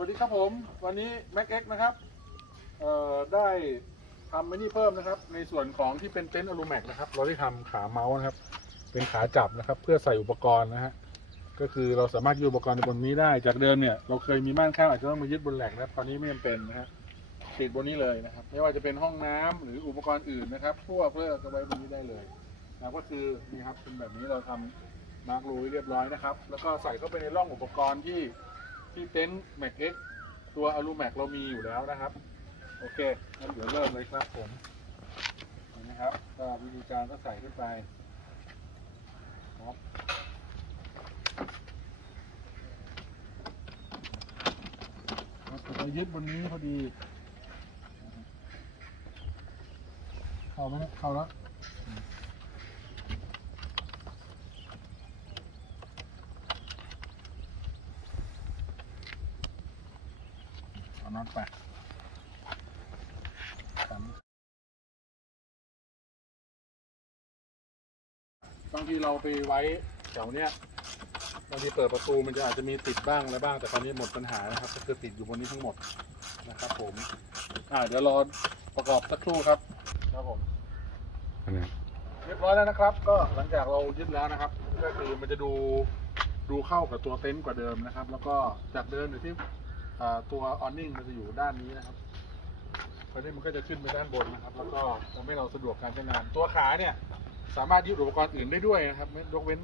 วัสดีครับผม วันนี้ Mac X นะครับเอ่อได้ทำไอ้นี่เพิ่มนะครับ ในส่วนของที่เป็นเต็นท์อลูแม็กนะครับ เราได้ทำขาเมาส์นะครับ เป็นขาจับนะครับ เพื่อใส่อุปกรณ์นะฮะก็คือเราสามารถยึดอุปกรณ์ในบนนี้ได้จากเดิมเนี่ยเราเคยมีม่านข้างอาจจะต้องมายึดบนแหลกนะครับตอนนี้ไม่จำเป็นนะฮะติดบนนี้เลยนะครับ ไม่ว่าจะเป็นห้องน้ำหรืออุปกรณ์อื่นนะครับพวกเพื่อจะไว้บนนี้ได้เลยนะครับก็คือนี่ครับเป็นแบบนี้เราทำมาร์กรูไว้เรียบร้อยนะครับ แล้วก็ใส่เข้าไปในร่องอุปกรณ์ที่ ที่เต็นท์แม็กเอ็กตัวอลูแม็กเรามีอยู่แล้วนะครับ โอเคงั้นเดี๋ยวเริ่มเลยครับผมเห็นไหมครับก็วิธีการก็ใส่ขึ้นไปครับแล้วก็ไปยึดบนนี้พอดี เข้าไหมเข้าแล้ว เอาน็อตไปบางทีเราไปไว้แถวเนี้ยบางทีเปิดประตูมันจะอาจจะมีติดบ้างอะไรบ้างแต่ตอนนี้หมดปัญหานะครับ ก็คือติดอยู่บนนี้ทั้งหมดนะครับ ผม อ่าเดี๋ยวรอประกอบสักครู่ครับครับผมเรียบร้อยแล้วนะครับ ก็หลังจากเรายึดแล้วนะครับ ก็คือมันจะดูดูเข้ากับตัวเต็นท์กว่าเดิมนะครับ แล้วก็จากเดิมอยู่ที่ ตัวออนนิ่งมันจะอยู่ด้านนี้นะครับตอนนี้มันก็จะขึ้นไปด้านบนนะครับ แล้วก็ทำให้เราสะดวกการใช้งาน ตัวขาเนี่ยสามารถยึดอุปกรณ์อื่นได้ด้วยนะครับไม่ยกเว้น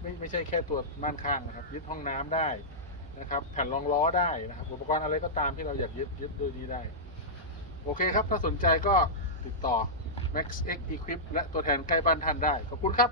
ไม่ไม่ใช่แค่ตัวม่านข้างนะครับ ยึดห้องน้ำได้นะครับ แผ่นรองล้อได้นะครับ อุปกรณ์อะไรก็ตามที่เราอยากยึดยึดด้วยนี้ได้ โอเคครับ ถ้าสนใจก็ติดต่อ Max X Equip และตัวแทนใกล้บ้านท่านได้ ขอบคุณครับ